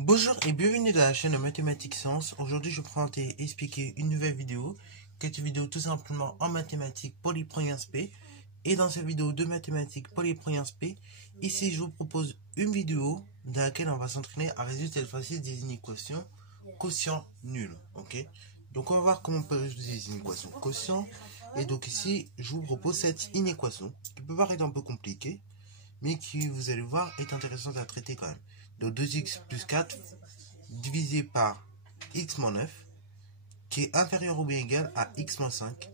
Bonjour et bienvenue dans la chaîne de Mathématiques Sciences. Aujourd'hui, je vais présenter et expliquer une nouvelle vidéo, qui est une vidéo tout simplement en mathématiques pour les premiers P. Et dans cette vidéo de mathématiques pour les premiers P, ici je vous propose une vidéo dans laquelle on va s'entraîner à résoudre cette fois-ci des inéquations quotient nul. Ok? Donc on va voir comment on peut résoudre des inéquations quotient. Et donc ici, je vous propose cette inéquation qui peut paraître un peu compliquée, mais qui, vous allez voir, est intéressante à traiter quand même. Donc 2x plus 4 divisé par x moins 9, qui est inférieur ou bien égal à x moins 5,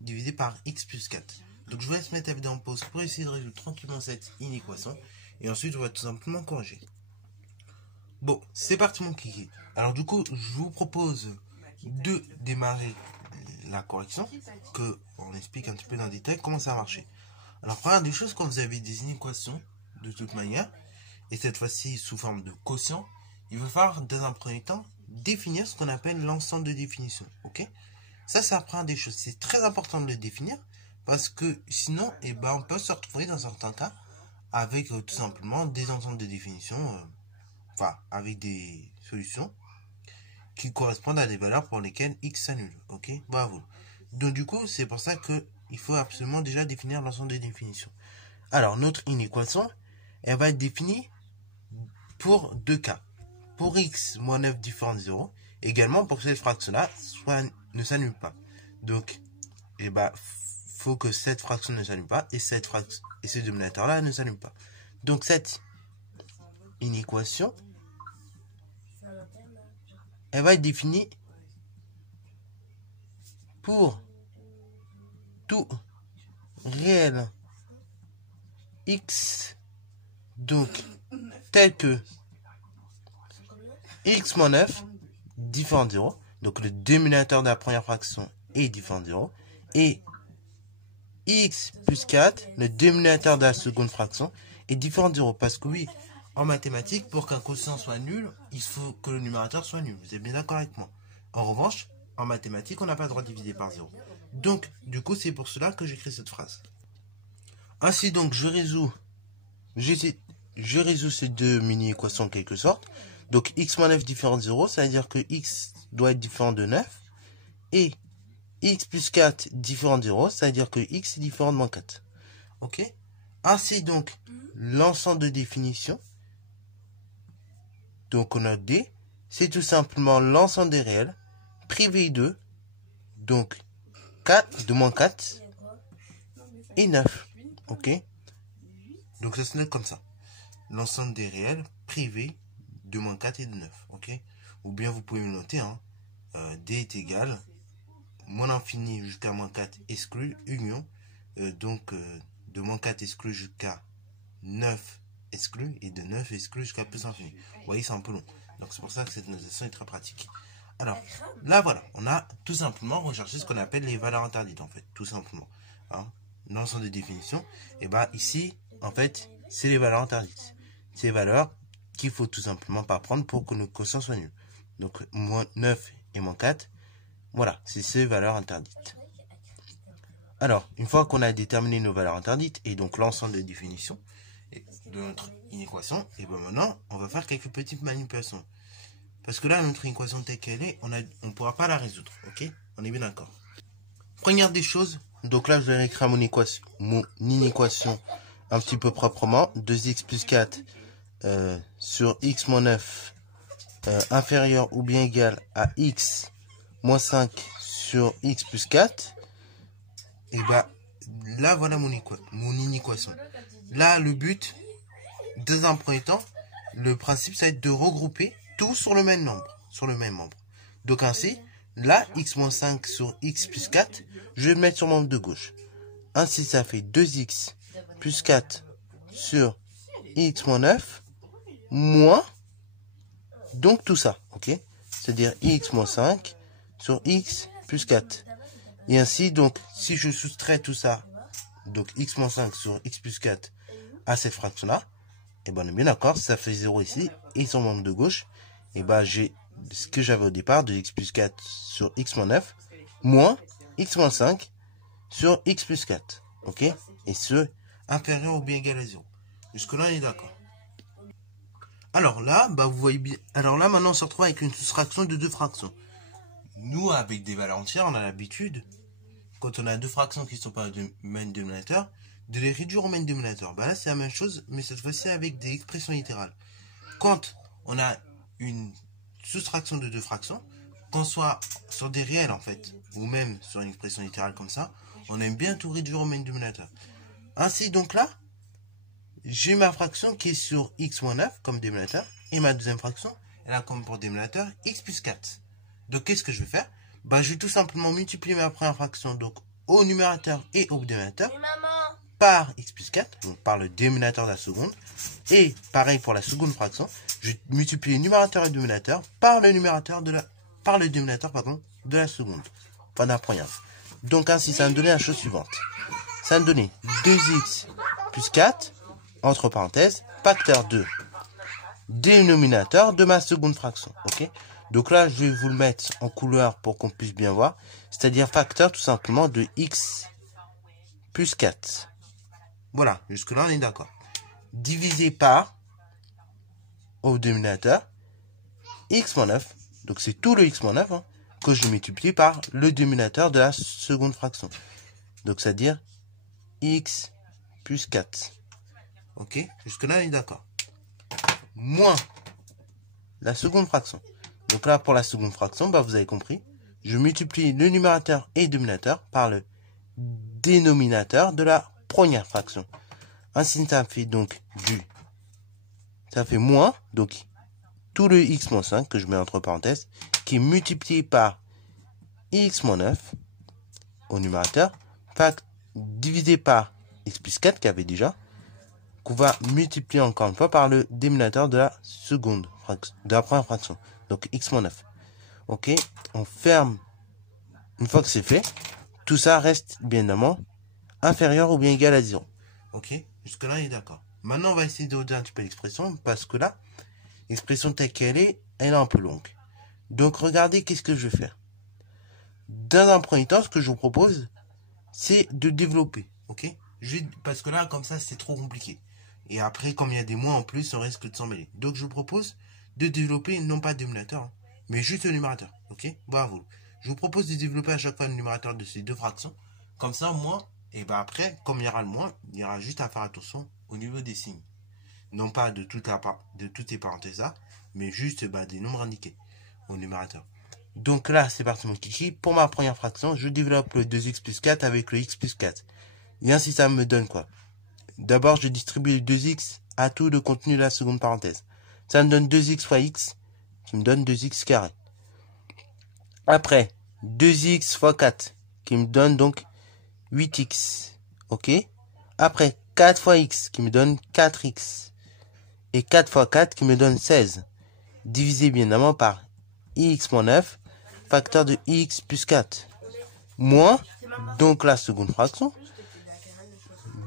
divisé par x plus 4. Donc je vous laisse mettre la vidéo en pause pour essayer de résoudre tranquillement cette inéquation. Et ensuite, on va tout simplement corriger. Bon, c'est parti mon kiki. Alors du coup, je vous propose de démarrer la correction, que on explique un petit peu dans le détail comment ça a marché. Alors première des choses, quand vous avez des inéquations, de toute manière, et cette fois-ci sous forme de quotient, il va falloir dans un premier temps définir ce qu'on appelle l'ensemble de définition. Ok? Ça apprend des choses. C'est très important de le définir parce que sinon, on peut se retrouver dans certains cas avec tout simplement des ensembles de définition, avec des solutions qui correspondent à des valeurs pour lesquelles x s'annule. Ok? Bravo. Donc du coup, c'est pour ça que il faut absolument déjà définir l'ensemble des définitions. Alors, notre inéquation, elle va être définie pour deux cas. Pour x moins 9 différent de 0, également pour que cette fraction-là ne s'annule pas. Donc, faut que cette fraction ne s'annule pas et cette fraction et ce dénominateur-là ne s'annule pas. Donc, cette inéquation, elle va être définie pour tout réel x, donc tel que x moins 9 différent de 0, donc le dénominateur de la première fraction est différent de 0, et x plus 4, le dénominateur de la seconde fraction, est différent de 0, parce que oui, en mathématiques, pour qu'un quotient soit nul, il faut que le numérateur soit nul. Vous êtes bien d'accord avec moi? En revanche, en mathématiques, on n'a pas le droit de diviser par 0. Donc, du coup, c'est pour cela que j'écris cette phrase. Ainsi donc, je résous ces deux mini-équations en quelque sorte. Donc, x moins 9 différent de 0, ça veut dire que x doit être différent de 9. Et x plus 4 différent de 0, ça veut dire que x est différent de moins 4. Ok? Ainsi donc, l'ensemble de définition, donc on a D, c'est tout simplement l'ensemble des réels, privé de, donc 4, de moins 4, et 9. Ok? Donc ça se note comme ça. L'ensemble des réels privés de moins 4 et de 9. Ok? Ou bien vous pouvez me noter, D est égal, moins l'infini jusqu'à moins 4 exclu, union, de moins 4 exclu jusqu'à 9 exclu, et de 9 exclu jusqu'à plus infini. Vous voyez, c'est un peu long. Donc c'est pour ça que cette notation est très pratique. Alors, là voilà, on a tout simplement recherché ce qu'on appelle les valeurs interdites, en fait, tout simplement. L'ensemble de définition, ici, en fait, c'est les valeurs interdites. C'est les valeurs qu'il faut tout simplement pas prendre pour que nos quotients soient nuls. Donc, moins 9 et moins 4, voilà, c'est ces valeurs interdites. Alors, une fois qu'on a déterminé nos valeurs interdites, et donc l'ensemble de définitions de notre inéquation, maintenant, on va faire quelques petites manipulations. Parce que là, notre inéquation telle qu'elle est, on ne pourra pas la résoudre, ok? On est bien d'accord. Première des choses, donc là, je vais réécrire mon inéquation un petit peu proprement. 2x plus 4 sur x moins 9 inférieur ou bien égal à x moins 5 sur x plus 4. Et là, voilà mon inéquation. Là, le but, dans un premier temps, le principe, ça va être de regrouper tout sur le même nombre. Donc ainsi, là, x moins 5 sur x plus 4, je vais le mettre sur mon membre de gauche. Ainsi, ça fait 2x plus 4 sur x moins 9, moins, donc tout ça, ok? C'est-à-dire x moins 5 sur x plus 4. Et ainsi, donc, si je soustrais tout ça, donc x moins 5 sur x plus 4 à cette fraction-là, on est bien d'accord, ça fait 0 ici, et sur mon membre de gauche, j'ai ce que j'avais au départ de x plus 4 sur x moins 9, moins x moins 5 sur x plus 4, ok? Et ce, inférieur ou bien égal à 0. Jusque-là, on est d'accord. Alors là, bah vous voyez bien. Alors là, maintenant, on se retrouve avec une soustraction de deux fractions. Nous, avec des valeurs entières, on a l'habitude, quand on a deux fractions qui ne sont pas au même dénominateur, de les réduire au même dénominateur. Bah là, c'est la même chose, mais cette fois-ci avec des expressions littérales. Quand on a une soustraction de deux fractions, qu'on soit sur des réels en fait, ou même sur une expression littérale comme ça, on aime bien tout réduire au même dénominateur. Ainsi, donc là, j'ai ma fraction qui est sur x moins 9 comme dénominateur, et ma deuxième fraction, elle a comme pour dénominateur x plus 4. Donc, qu'est-ce que je vais faire? Bah, je vais tout simplement multiplier ma première fraction donc au numérateur et au dénominateur par x plus 4, donc par le dénominateur de la seconde. Et pareil pour la seconde fraction, je vais multiplier numérateur et dénominateur par le numérateur de la dénominateur de la seconde. Enfin, d'un première. Donc ainsi, ça va me donner la chose suivante. Ça va me donner 2x plus 4, entre parenthèses, facteur de dénominateur de ma seconde fraction. Ok? Donc là, je vais vous le mettre en couleur pour qu'on puisse bien voir. C'est-à-dire facteur tout simplement de x plus 4. Voilà, jusque-là, on est d'accord. Divisé par, au dénominateur, x moins 9. Donc c'est tout le x moins 9 que je multiplie par le dénominateur de la seconde fraction. Donc c'est-à-dire x plus 4. Ok? Jusque-là, on est d'accord. Moins la seconde fraction. Donc là, pour la seconde fraction, bah, vous avez compris. Je multiplie le numérateur et le dénominateur par le dénominateur de la première fraction. Ainsi, ça fait donc ça fait moins, donc tout le x moins 5 que je mets entre parenthèses, qui est multiplié par x moins 9 au numérateur, divisé par x plus 4 qu'il y avait déjà, qu'on va multiplier encore une fois par le dénominateur de la seconde fraction, de la première fraction. Donc x moins 9. Ok, on ferme. Une fois que c'est fait, tout ça reste bien évidemment inférieur ou bien égal à 0. Ok, jusque-là, on est d'accord. Maintenant, on va essayer de redire un petit peu l'expression, parce que là, l'expression telle qu'elle est un peu longue. Donc, regardez qu'est-ce que je vais faire. Dans un premier temps, ce que je vous propose, c'est de développer. Ok, parce que là, comme ça, c'est trop compliqué. Et après, comme il y a des mots en plus, on risque de s'en mêler. Donc, je vous propose de développer, non pas le dénominateur, mais juste le numérateur. Ok, bravo. Je vous propose de développer à chaque fois le numérateur de ces deux fractions. Comme ça, moi, et ben après, comme il y aura le moins, il y aura juste à faire attention au niveau des signes. Non pas de toutes les parenthèses là, mais juste des nombres indiqués au numérateur. Donc là, c'est parti mon kiki. Pour ma première fraction, je développe le 2x plus 4 avec le x plus 4. Et ainsi, ça me donne quoi? D'abord, je distribue le 2x à tout le contenu de la seconde parenthèse. Ça me donne 2x fois x, qui me donne 2x carré. Après, 2x fois 4, qui me donne donc 8x. Ok? Après, 4 fois x, qui me donne 4x. Et 4 fois 4, qui me donne 16. Divisé bien évidemment par x moins 9, facteur de x plus 4. Moins, donc la seconde fraction.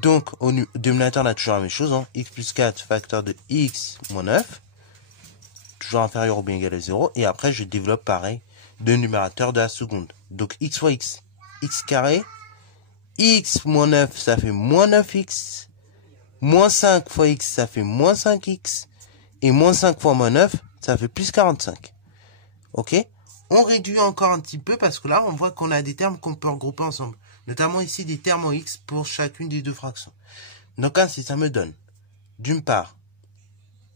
Donc, au dénominateur, on a toujours la même chose. X plus 4, facteur de x moins 9. Toujours inférieur ou bien égal à 0. Et après, je développe pareil le numérateur de la seconde. Donc, x fois x, x carré. X moins 9, ça fait moins 9x. Moins 5 fois x, ça fait moins 5x. Et moins 5 fois moins 9, ça fait plus 45. Ok? On réduit encore un petit peu parce que là, on voit qu'on a des termes qu'on peut regrouper ensemble. Notamment ici, des termes en x pour chacune des deux fractions. Donc ainsi, ça me donne, d'une part,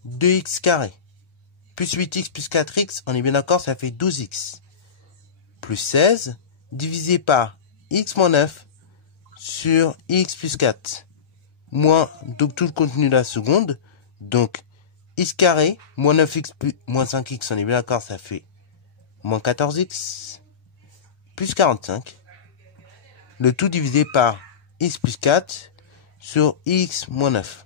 2x carré, plus 8x plus 4x, on est bien d'accord, ça fait 12x. Plus 16, divisé par x moins 9, sur x plus 4, moins donc tout le contenu de la seconde, donc x carré, moins 9x plus moins 5x, on est bien d'accord, ça fait moins 14x, plus 45, le tout divisé par x plus 4 sur x moins 9,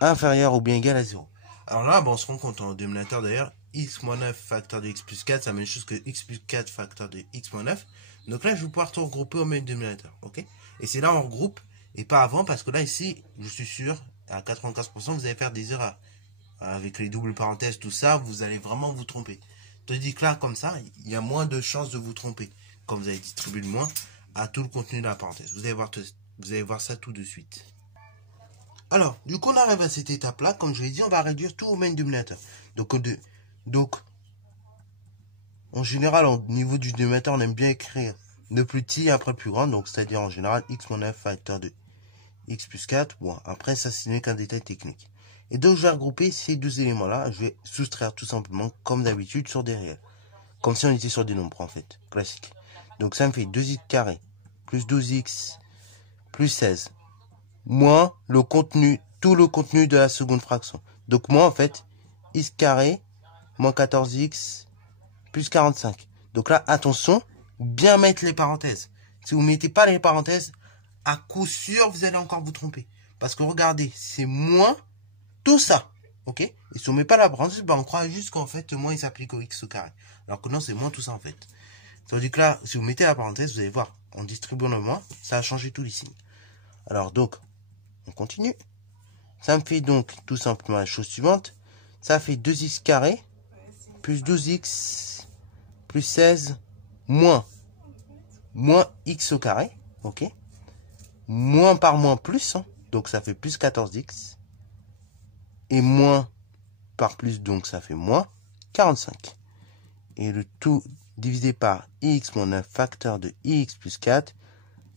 inférieur ou bien égal à 0. Alors là, on se rend compte en dénominateur d'ailleurs, x moins 9 facteur de x plus 4, c'est la même chose que x plus 4 facteur de x moins 9. Donc là, je vais pouvoir tout regrouper au même dénominateur. Ok? Et c'est là on regroupe et pas avant parce que là, ici, je suis sûr, à 95%, vous allez faire des erreurs. Avec les doubles parenthèses, tout ça, vous allez vraiment vous tromper. Tandis que là, comme ça, il y a moins de chances de vous tromper. Quand vous allez distribuer le moins à tout le contenu de la parenthèse. Vous allez voir ça tout de suite. Alors, du coup, on arrive à cette étape-là. Comme je l'ai dit, on va réduire tout au main dénominateur. Donc, en général, au niveau du dénominateur, on aime bien écrire le plus petit après le plus grand. Donc, c'est-à-dire en général, x moins 9 facteur de x plus 4. Bon, après, ça, ce n'est qu'un détail technique. Et donc, je vais regrouper ces deux éléments-là. Je vais soustraire tout simplement, comme d'habitude, sur des réels. Comme si on était sur des nombres, en fait. Classique. Donc, ça me fait 2x carré plus 12x plus 16 moins le contenu, tout le contenu de la seconde fraction. Donc, moi, en fait, x carré moins 14x plus 45. Donc là, attention, bien mettre les parenthèses. Si vous ne mettez pas les parenthèses, à coup sûr, vous allez encore vous tromper. Parce que regardez, c'est moins tout ça. Ok? Et si on ne met pas la parenthèse, ben on croit juste qu'en fait, moins il s'applique au x au carré. Alors que non, c'est moins tout ça en fait. Tandis que là, si vous mettez la parenthèse, vous allez voir, en distribuant le moins, ça a changé tous les signes. Alors donc, on continue. Ça me fait donc tout simplement la chose suivante. Ça fait 2x carré plus 12x plus 16 moins x au carré. Ok. Moins par moins plus. Hein, donc ça fait plus 14x. Et moins par plus, donc ça fait moins 45. Et le tout divisé par x moins 9 facteur de x plus 4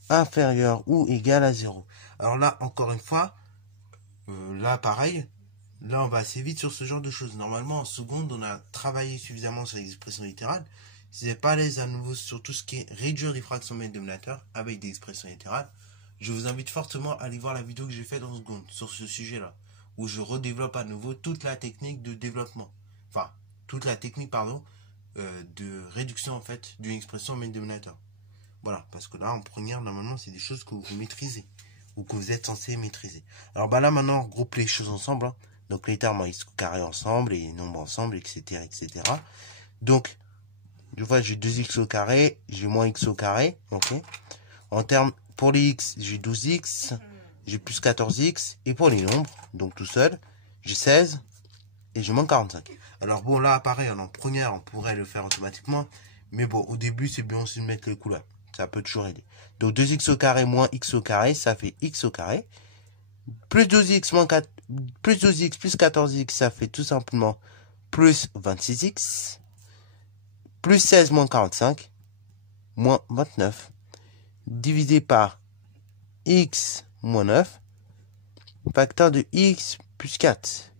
inférieur ou égal à 0. Alors là, encore une fois, là pareil, là on va assez vite sur ce genre de choses. Normalement en seconde, on a travaillé suffisamment sur les expressions littérales. Si vous n'êtes pas à l'aise à nouveau sur tout ce qui est réduire les fractions main dénominateur avec des expressions littérales, je vous invite fortement à aller voir la vidéo que j'ai faite en seconde sur ce sujet-là, où je redéveloppe à nouveau toute la technique de développement. Enfin, toute la technique, pardon, de réduction en fait d'une expression main dénominateur. Voilà, parce que là en première, normalement, c'est des choses que vous maîtrisez ou que vous êtes censé maîtriser. Alors bah là maintenant, on regroupe les choses ensemble. Hein. Donc les termes en x au carré ensemble, les nombres ensemble, etc. etc. Donc, je vois, j'ai 2x au carré, j'ai moins x au carré. Ok. En termes, pour les x, j'ai 12x, j'ai plus 14x. Et pour les nombres, donc tout seul, j'ai 16 et j'ai moins 45. Alors bon, là, pareil, en première, on pourrait le faire automatiquement. Mais bon, au début, c'est bien aussi de mettre les couleurs. Ça peut toujours aider. Donc 2x au carré moins x au carré, ça fait x au carré. Plus 12x moins 4, plus 12x plus 14x, ça fait tout simplement plus 26x. Plus 16 moins 45, moins 29. Divisé par x moins 9, facteur de x plus 4.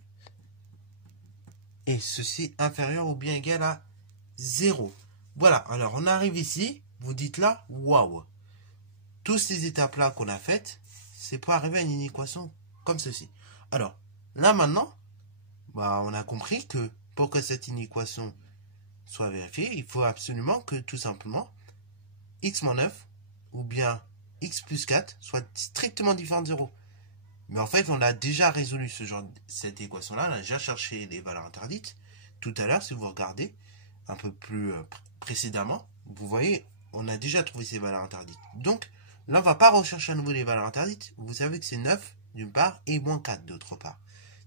Et ceci inférieur ou bien égal à 0. Voilà, alors on arrive ici, vous dites là, waouh. Toutes ces étapes-là qu'on a faites, c'est pour arriver à une équation comme ceci. Alors, là maintenant, bah, on a compris que pour que cette inéquation soit vérifiée, il faut absolument que tout simplement x moins 9 ou bien x plus 4 soit strictement différent de 0. Mais en fait, on a déjà résolu cette équation-là, on a déjà cherché les valeurs interdites. Tout à l'heure, si vous regardez un peu plus précédemment, vous voyez, on a déjà trouvé ces valeurs interdites. Donc, là, on ne va pas rechercher à nouveau les valeurs interdites. Vous savez que c'est 9 d'une part et moins 4 d'autre part.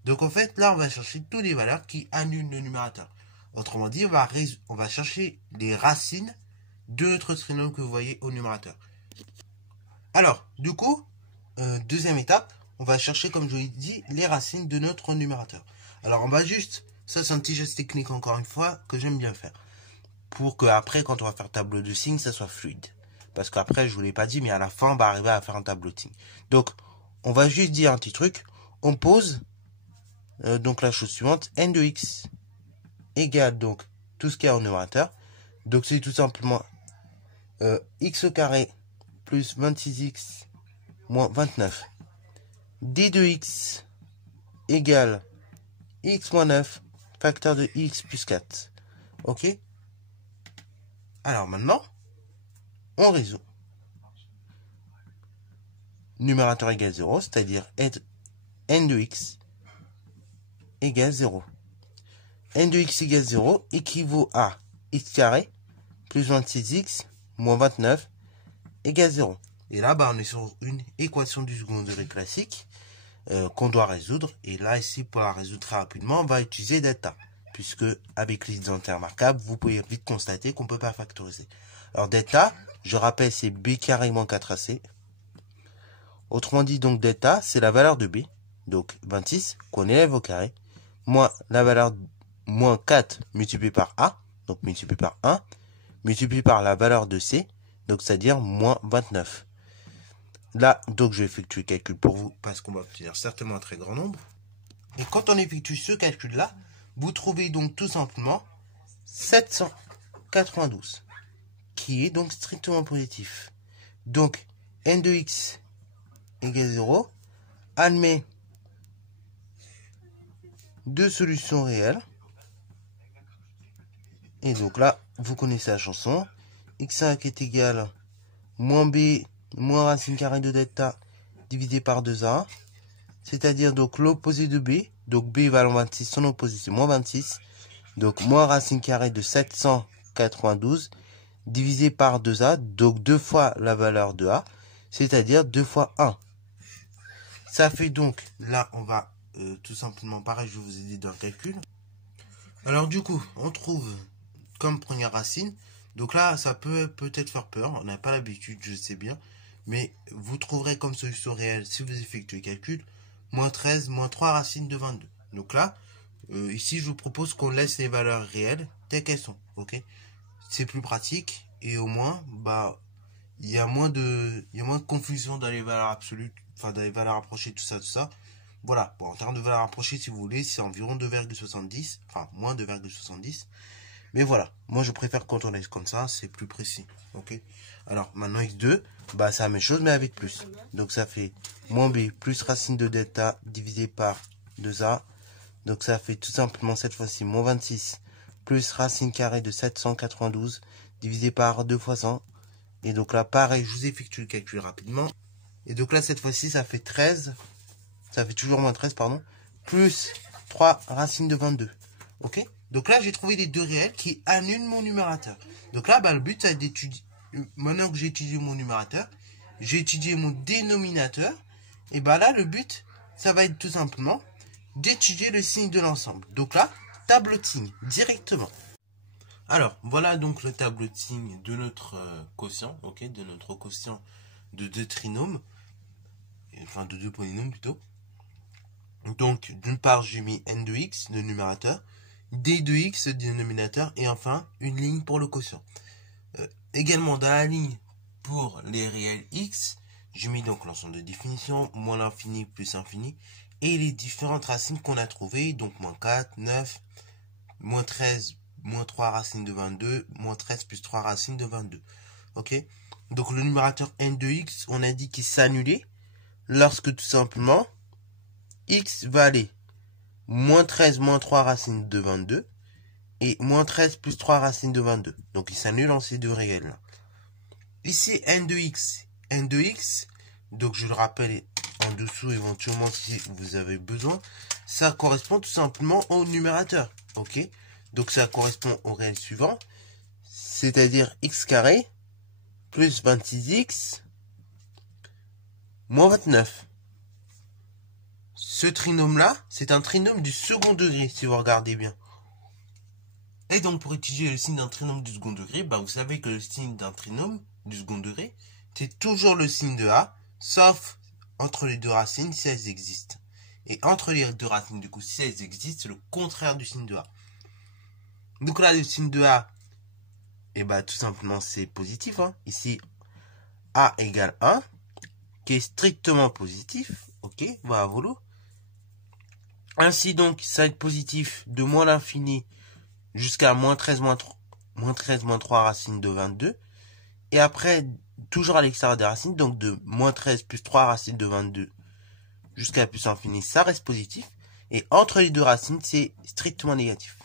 Donc, en fait, là, on va chercher toutes les valeurs qui annulent le numérateur. Autrement dit, on va chercher les racines de notre trinôme que vous voyez au numérateur. Alors, du coup, deuxième étape, on va chercher, comme je vous l'ai dit, les racines de notre numérateur. Alors, on va juste, ça c'est un petit geste technique encore une fois, que j'aime bien faire. Pour que après, quand on va faire tableau de signes, ça soit fluide. Parce qu'après, je vous l'ai pas dit, mais à la fin, on va arriver à faire un tableau de signes. Donc, on va juste dire un petit truc. On pose, donc la chose suivante, n de x égale donc tout ce qu'il y a au numérateur. Donc, c'est tout simplement x au carré plus 26x moins 29. d de x égale x moins 9 facteur de x plus 4. Ok? Alors maintenant, on résout. Numérateur égale 0, c'est-à-dire n de x égale 0. n de x égale 0 équivaut à x carré plus 26x moins 29 égale 0. Et là, bah, on est sur une équation du second degré classique qu'on doit résoudre. Et là, ici, pour la résoudre très rapidement, on va utiliser delta. Puisque, avec les identités remarquables, vous pouvez vite constater qu'on ne peut pas factoriser. Alors, delta, je rappelle, c'est b carré moins 4ac. Autrement dit, donc, delta, c'est la valeur de b. donc 26, qu'on élève au carré, moins la valeur moins 4 multiplié par A, donc multiplié par 1, multiplié par la valeur de C, donc c'est-à-dire moins 29. Là, donc je vais effectuer le calcul pour vous, parce qu'on va obtenir certainement un très grand nombre. Et quand on effectue ce calcul-là, vous trouvez donc tout simplement 792, qui est donc strictement positif. Donc, n de x égale 0, admet deux solutions réelles. Et donc là, vous connaissez la chanson. x5 est égal moins b moins racine carrée de delta divisé par 2a. C'est-à-dire donc l'opposé de b. Donc b valant 26, son opposé c'est moins 26. Donc moins racine carrée de 792 divisé par 2a. Donc 2 fois la valeur de a. C'est-à-dire 2 fois 1. Ça fait donc, là on va tout simplement, pareil, je vais vous aider dans le calcul. Alors du coup, on trouve comme première racine. Donc là, ça peut peut-être faire peur. On n'a pas l'habitude, je sais bien. Mais vous trouverez comme solution réelle, si vous effectuez le calcul, moins 13, moins 3 racines de 22. Donc là, ici, je vous propose qu'on laisse les valeurs réelles telles qu'elles sont. Ok, c'est plus pratique. Et au moins, bah, il y a moins de confusion dans les valeurs absolues, enfin dans les valeurs approchées, tout ça. Voilà, bon, en termes de valeurs approchées, si vous voulez, c'est environ 2,70, enfin moins 2,70. Mais voilà, moi je préfère quand on laisse comme ça, c'est plus précis. Ok. Alors maintenant x2, bah c'est la même chose mais avec plus. Donc ça fait moins b plus racine de delta divisé par 2a. Donc ça fait tout simplement cette fois-ci moins 26 plus racine carrée de 792 divisé par 2 fois 100. Et donc là pareil, je vous effectue le calcul rapidement. Et donc là cette fois-ci ça fait 13. Ça fait toujours moins 13 pardon. Plus 3 racines de 22. Ok. Donc là, j'ai trouvé les deux réels qui annulent mon numérateur. Donc là, bah, le but, c'est d'étudier. Maintenant que j'ai étudié mon numérateur, j'ai étudié mon dénominateur. Et bah là, le but, ça va être tout simplement d'étudier le signe de l'ensemble. Donc là, tableau de signes, directement. Alors, voilà donc le tableau de signes de notre quotient, ok, de notre quotient de deux trinômes, enfin de deux polynômes plutôt. Donc, d'une part, j'ai mis n de x, le numérateur, d de x, le dénominateur, et enfin, une ligne pour le quotient. Également, dans la ligne pour les réels x, j'ai mis donc l'ensemble de définition, moins l'infini plus infini, et les différentes racines qu'on a trouvées, donc moins 4, 9, moins 13, moins 3 racines de 22, moins 13 plus 3 racines de 22. Ok? Donc, le numérateur n de x, on a dit qu'il s'annulait lorsque tout simplement, x va aller moins 13 moins 3 racines de 22 et moins 13 plus 3 racines de 22. Donc il s'annule en ces deux réels là. Ici n de x, donc je le rappelle en dessous éventuellement si vous avez besoin, ça correspond tout simplement au numérateur. Ok, donc ça correspond au réel suivant, c'est-à-dire x carré plus 26x moins 29. Ce trinôme-là, c'est un trinôme du second degré, si vous regardez bien. Et donc, pour étudier le signe d'un trinôme du second degré, bah, vous savez que le signe d'un trinôme du second degré, c'est toujours le signe de A, sauf entre les deux racines, si elles existent. Et entre les deux racines, du coup, si elles existent, c'est le contraire du signe de A. Donc là, le signe de A, et bah, tout simplement, c'est positif. Hein. Ici, A égale 1, qui est strictement positif. Ok, voilà, voilà. Ainsi donc, ça va être positif de moins l'infini jusqu'à moins 13 moins 3 racines de 22. Et après, toujours à l'extérieur des racines, donc de moins 13 plus 3 racines de 22 jusqu'à la puissance infinie, ça reste positif. Et entre les deux racines, c'est strictement négatif.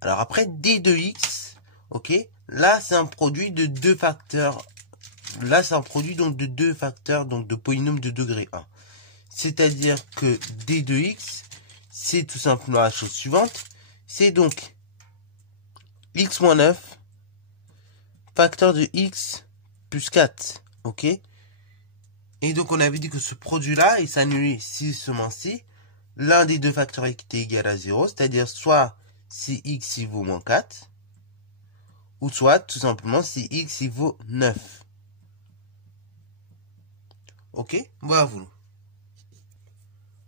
Alors après, d de x, ok, là c'est un produit de deux facteurs. Là c'est un produit donc de deux facteurs, donc de polynômes de degré 1. C'est-à-dire que d de x, c'est tout simplement la chose suivante. C'est donc x moins 9, facteur de x plus 4. Ok. Et donc on avait dit que ce produit-là, il s'annulait si seulement si l'un des deux facteurs était égal à 0. C'est-à-dire soit si x il vaut moins 4, ou soit tout simplement si x il vaut 9. Ok. Voilà vous.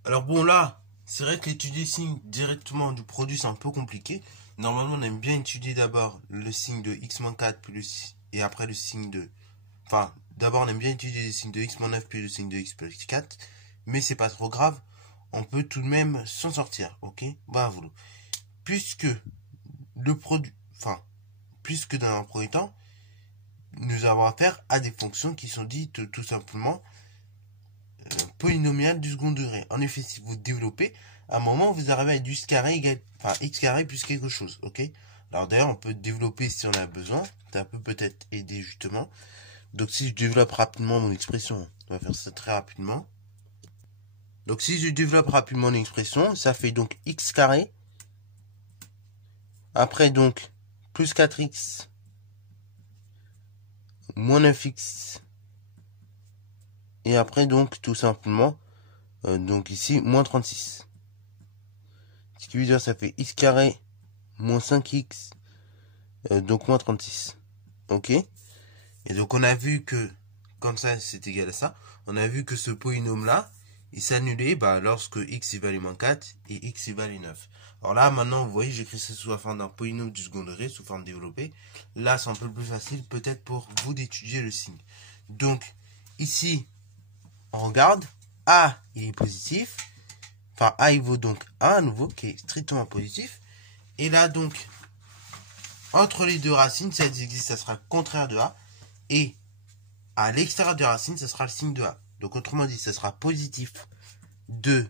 Alors bon là, c'est vrai que l'étudier signe directement du produit c'est un peu compliqué. Normalement on aime bien étudier d'abord le signe de x-4 plus et après le signe de... Enfin, d'abord on aime bien étudier le signe de x-9 puis le signe de x plus 4. Mais c'est pas trop grave. On peut tout de même s'en sortir, ok? Bah voilà. Puisque le produit... Enfin, puisque dans un premier temps, nous avons affaire à des fonctions qui sont dites tout simplement polynomiales du second degré. En effet, si vous développez, à un moment, vous arrivez à x carré égale, enfin, x carré plus quelque chose, ok? Alors d'ailleurs, on peut développer si on a besoin. Ça peut peut-être aider justement. Donc si je développe rapidement mon expression, on va faire ça très rapidement. Donc si je développe rapidement mon expression, ça fait donc x carré. Après donc, plus 4x moins 9x. Et après donc, tout simplement, donc ici, moins 36. Ce qui veut dire ça fait x carré moins 5x, donc moins 36. Ok? Et donc on a vu que, comme ça c'est égal à ça, on a vu que ce polynôme-là, il s'annulait lorsque x évalue moins 4 et x évalue 9. Alors là, maintenant, vous voyez, j'écris ça sous la forme d'un polynôme du second degré, sous forme développée. Là, c'est un peu plus facile, peut-être pour vous d'étudier le signe. Donc, ici, on regarde, A, il est positif. Enfin, A, il vaut donc 1 à nouveau, qui est strictement positif. Et là, donc, entre les deux racines, si elles existent, ça sera le contraire de A. Et à l'extérieur des racines, ça sera le signe de A. Donc, autrement dit, ça sera positif de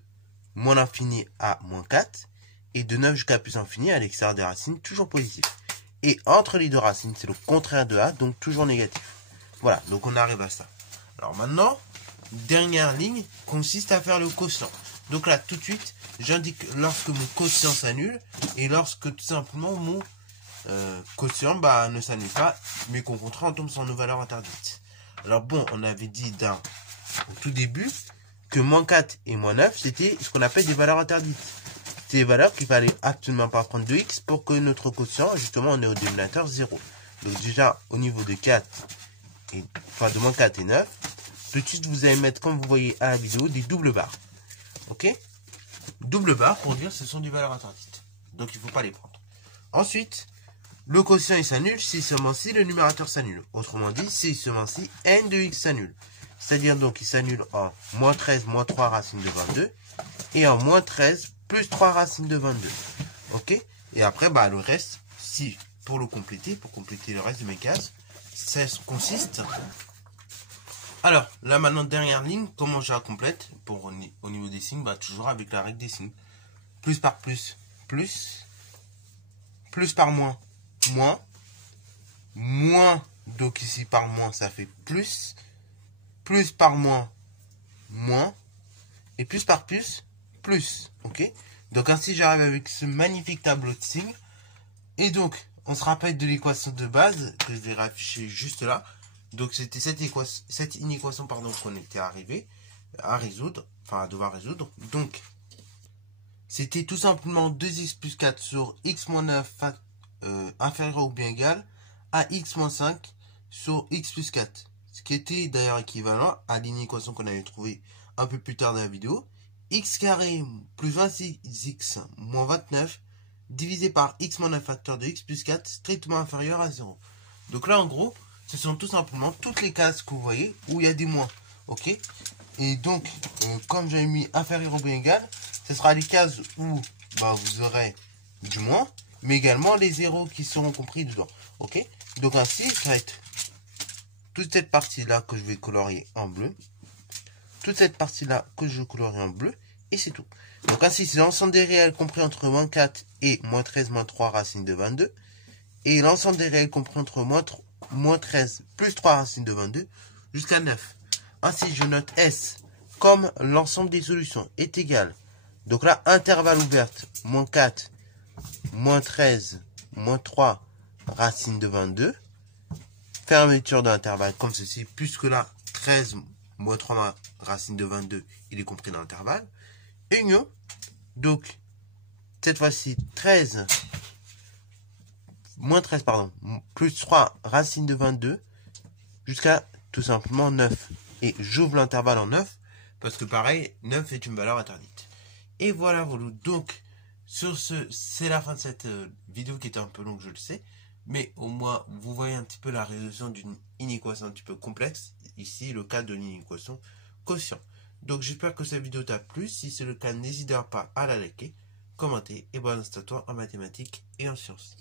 moins l'infini à moins 4. Et de 9 jusqu'à plus infini, à l'extérieur des racines, toujours positif. Et entre les deux racines, c'est le contraire de A, donc toujours négatif. Voilà, donc on arrive à ça. Alors maintenant, dernière ligne consiste à faire le quotient. Donc là, tout de suite, j'indique lorsque mon quotient s'annule et lorsque tout simplement mon quotient ne s'annule pas, mais qu'au contraire, on tombe sur nos valeurs interdites. Alors bon, on avait dit au tout début que moins 4 et moins 9, c'était ce qu'on appelle des valeurs interdites. C'est des valeurs qu'il fallait absolument pas prendre de x pour que notre quotient, justement, on est au dénominateur 0. Donc déjà, au niveau de 4, de moins 4 et 9, tout de suite, vous allez mettre, comme vous voyez à la vidéo, des doubles barres. Ok? Double barre pour dire que ce sont des valeurs interdites. Donc il ne faut pas les prendre. Ensuite, le quotient il s'annule si seulement si le numérateur s'annule. Autrement dit, si seulement si n de x s'annule. C'est-à-dire donc il s'annule en moins 13 moins 3 racine de 22 et en moins 13 plus 3 racines de 22. Ok? Et après, le reste, si pour compléter le reste de mes cases, ça consiste... Alors, là maintenant, dernière ligne, comment je la complète pour, au niveau des signes, toujours avec la règle des signes. Plus par plus, plus par moins, moins, donc ici par moins, ça fait plus par moins, et plus par plus, ok? Donc ainsi, j'arrive avec ce magnifique tableau de signes. Et donc, on se rappelle de l'équation de base, que je vais afficher juste là. Donc c'était cette inéquation qu'on était arrivé à résoudre, à devoir résoudre. Donc c'était tout simplement 2x plus 4 sur x moins 9 inférieur ou bien égal à x moins 5 sur x plus 4. Ce qui était d'ailleurs équivalent à l'inéquation qu'on avait trouvée un peu plus tard dans la vidéo. X carré plus 26x moins 29 divisé par x moins 9 facteur de x plus 4 strictement inférieur à 0. Donc là en gros, ce sont tout simplement toutes les cases que vous voyez où il y a des moins. Ok? Et donc, comme j'avais mis inférieur ou bien égal, ce sera les cases où vous aurez du moins, mais également les zéros qui seront compris dedans. Ok? Donc ainsi, ça va être toute cette partie-là que je vais colorier en bleu. Toute cette partie-là que je colorie en bleu. Et c'est tout. Donc ainsi, c'est l'ensemble des réels compris entre moins 4 et moins 13 moins 3 racine de 22. Et l'ensemble des réels compris entre moins 13 plus 3 racines de 22 jusqu'à 9. Ainsi, je note S comme l'ensemble des solutions est égal. Donc là, intervalle ouverte, moins 4, moins 13, moins 3 racine de 22. Fermeture de l'intervalle comme ceci, puisque là, 13 moins 3 racine de 22, il est compris dans l'intervalle. Union, donc, cette fois-ci, plus 3 racine de 22, jusqu'à tout simplement 9. Et j'ouvre l'intervalle en 9, parce que pareil, 9 est une valeur interdite. Et voilà, voilà. Donc, sur ce, c'est la fin de cette vidéo qui était un peu longue, je le sais. Mais au moins, vous voyez un petit peu la résolution d'une inéquation un petit peu complexe. Ici, le cas de l'inéquation quotient. Donc, j'espère que cette vidéo t'a plu. Si c'est le cas, n'hésite pas à la liker, commenter et bonne à toi en mathématiques et en sciences.